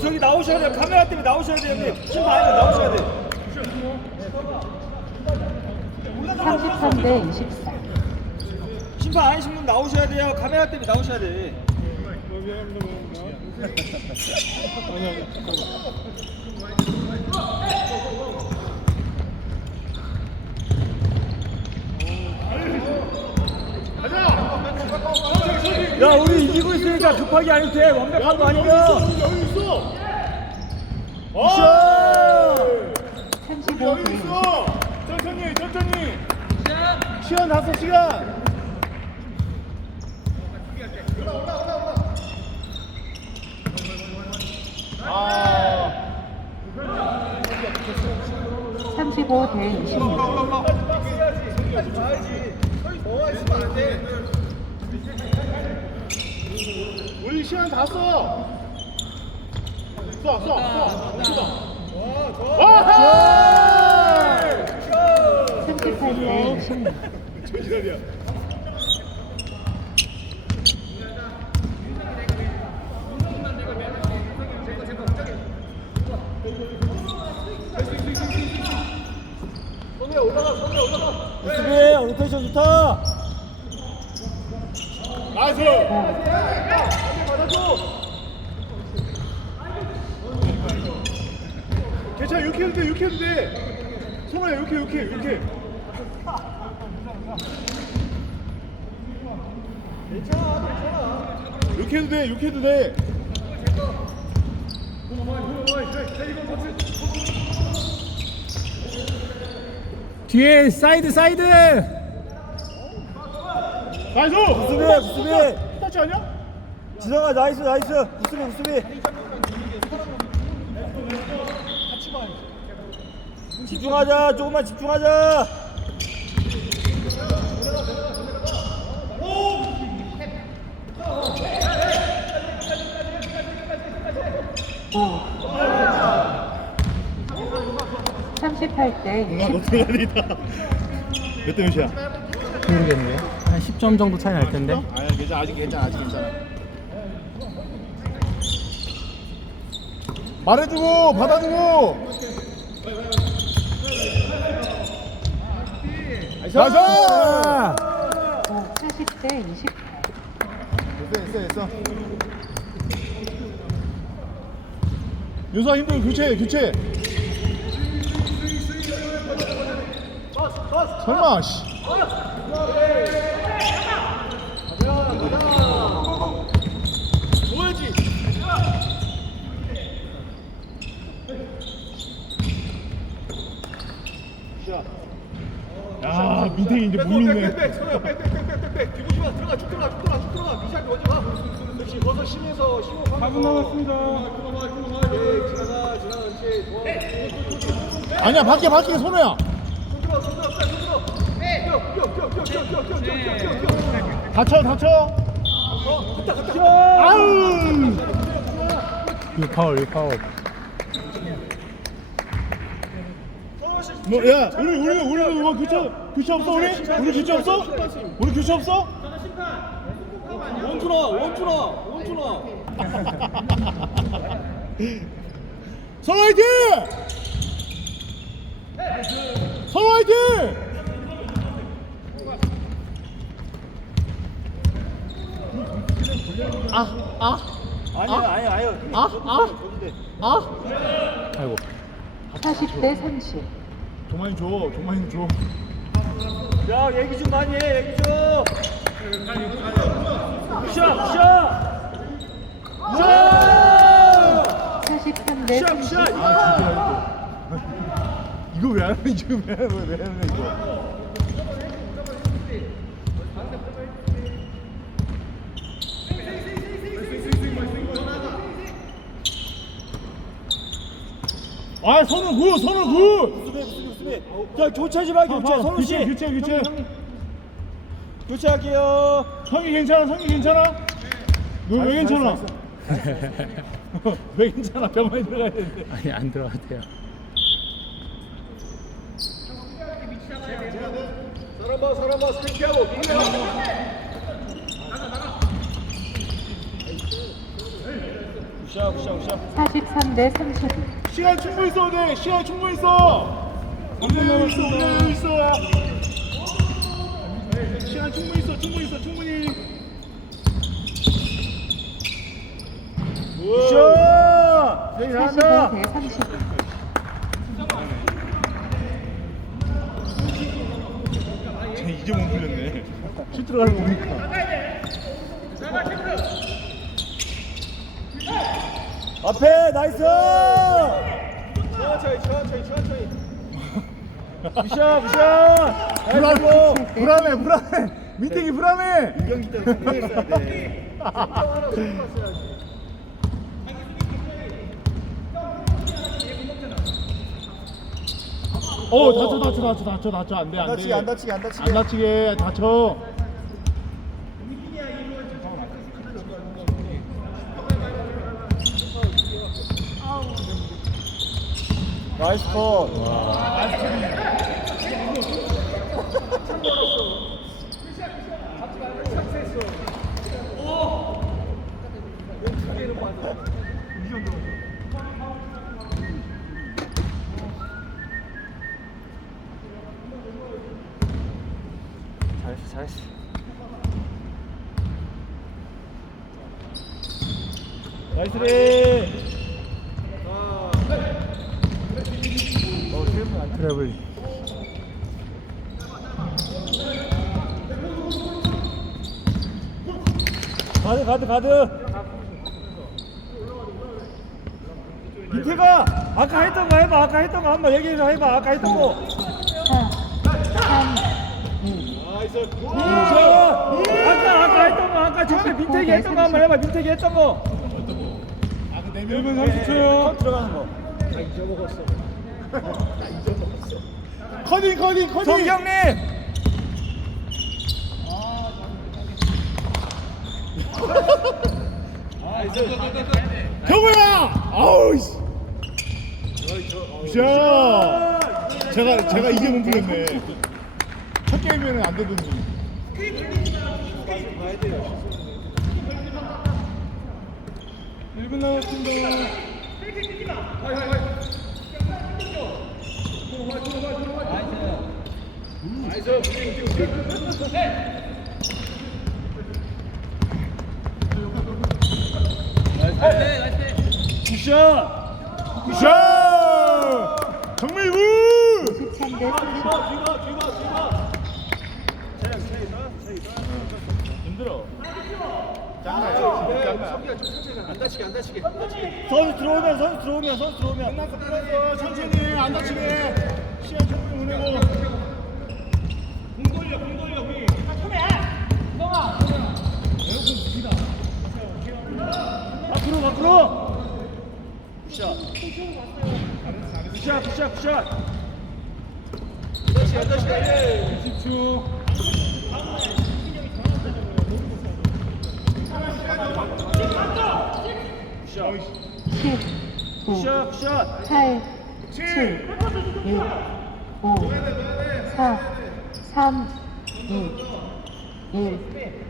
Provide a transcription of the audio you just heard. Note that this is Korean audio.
저기 나오셔야 돼요. 카메라 때문에 나오셔야 돼요, 형님. 심판 아니면 나오셔야 돼. 33대 24. 심판 아니신 분 나오셔야 돼요. 카메라 때문에 나오셔야 돼. 야, 우리 이기고 있으니까 급하게 안 해도 돼. 완벽한 거 아니까. 여기 있어. 굿샷! 35대 여기 20. 있어. 천천히, 천천히. 시간 다섯 시간. 아, 35 대 26. 우리 시간 다 써. 써, 써, 써. 써. 와! 38대 26. 조지랄이야. 수비, 로테이션 좋다. 나이스. 괜찮아, 이렇게 해도 돼, 이렇게 해도 돼. 성호야, 이렇게, 이렇게, 이렇게. 이렇게 해도 돼, 이렇게 해도 돼. 뒤에 사이드 사이드 나이스! 수비, 수비. 터치 아니야? 지성아, 나이스, 나이스. 수비, 수비. 집중하자, 조금만 집중하자. 삼십팔대 아, 너 들어가리다. 몇 대 몇이야? 모르겠네요 한 10점 정도 차이 날 텐데 아니, 괜찮아, 아직 괜찮아, 아직 괜찮아. 말해주고, 받아주고. 나이스! 아! 40대 28. 됐어, 됐어, 됐어. 윤서 힘들어, 교체, 교체. 설마, 씨. 이제 못 믿네. 백백백백백백 뒤보지 마 들어가 쭉 들어가 쭉 들어가 쭉 들어가 미샤한테 먼저 가 그렇지 거기서 심해서 심호 4분 남았습니다 예 지나가 지나가 이제 좋아 아니야, 밖에, 밖에, 손호야. 손 들어 손 들어 손 들어 뛰어 다쳐, 다쳐. 아우! 유 파울 유 파울 뭐, 야, 우리, 우리, 우리, 이거 교체, 교체 없어, 우리? 우리 교체 없어? 우리 교체 없어? 원준아 원준아 원준아 선 화이팅! 선 화이팅! 아, 아, 아니요, 아니요, 아니요. 아, 아, 아. 아이고 40대 30. 조만이 줘, 조만이 줘. 야, 얘기 좀 많이 해, 얘기 좀. 굿샷! 43대 굿샷, 30. 굿샷. 아, 진짜 이거. 이거 왜안 해? 지금 왜, 왜, 왜 하는 거야, 이거? 아, 선우 굿, 선우 굿! 수비. 자 교체하지 마 교체. 선우 씨. 교체 교체 교체. 교체할게요. 성이 괜찮아 성이 괜찮아? 너 왜 괜찮아? 왜 괜찮아 병원에 들어가야 되는데. 아니 안 들어가도 돼요. 43 대 30. 시간 충분히 써도 돼. 시간 충분히 써. 5분 남았어. 5분 남았어. 시간 충분히 있어. 충분히 있어. 충분히. 굿샷! 되게 잘한다. 45대 30. 이제 못 풀렸네. 슛 들어가는 거 보니까. 앞에 나이스! 천천히 천천히 천천히. 굿샷 굿샷 불안해. 불안해. 불안해. 민택이 불안해. 유경기 때문에 돼 하나 어, 다쳐, 다쳐, 다쳐, 다쳐, 다쳐. 안 돼, 안 돼. 다치게 안 다치게 안 다치게 안 다치게 다쳐. 나이스 컷 잘했어 잘했어. 나이스리. 어 트래블 안 트래블. 가드 가드 가드 밑에가 아까 했던 거 해봐 아까 했던 거 한번 얘기해서 해봐 아까 했던 거 4, 3, 2. 나이스 아까 아까 했던 거 아까 저번에 민택이 했던 거 한번 해봐 민택이 했던 거 1분 30초요. 들어가는 거 커닝, 커닝, 커닝. 성경님 경호야! 아우 씨. 자, 제가 제가 이제 못 풀렸네. 첫 게임에는 안 되던지. 가야 돼요 1분 남았습니다. 굿샷 굿샷! 정밀 구! 13대 32. 뒤가 뒤가 뒤가 힘들어. 네, 짱나요. 성기야 좀 천천히 가. 안 다치게 안 다치게 안 다치게 선수 들어오면 선수 들어오면 선수 들어오면 끝났어, 끝났어. 천천히 해, 안 다치게. 시간 충분히 보내고. 앞으로 밖으로 굿샷 굿샷 굿샷 굿샷 안 다치게 안 다치게 10초. 굿샷 10, 9, 굿샷 굿샷 8, 7, 6, 5, 4, 3, 2, 1.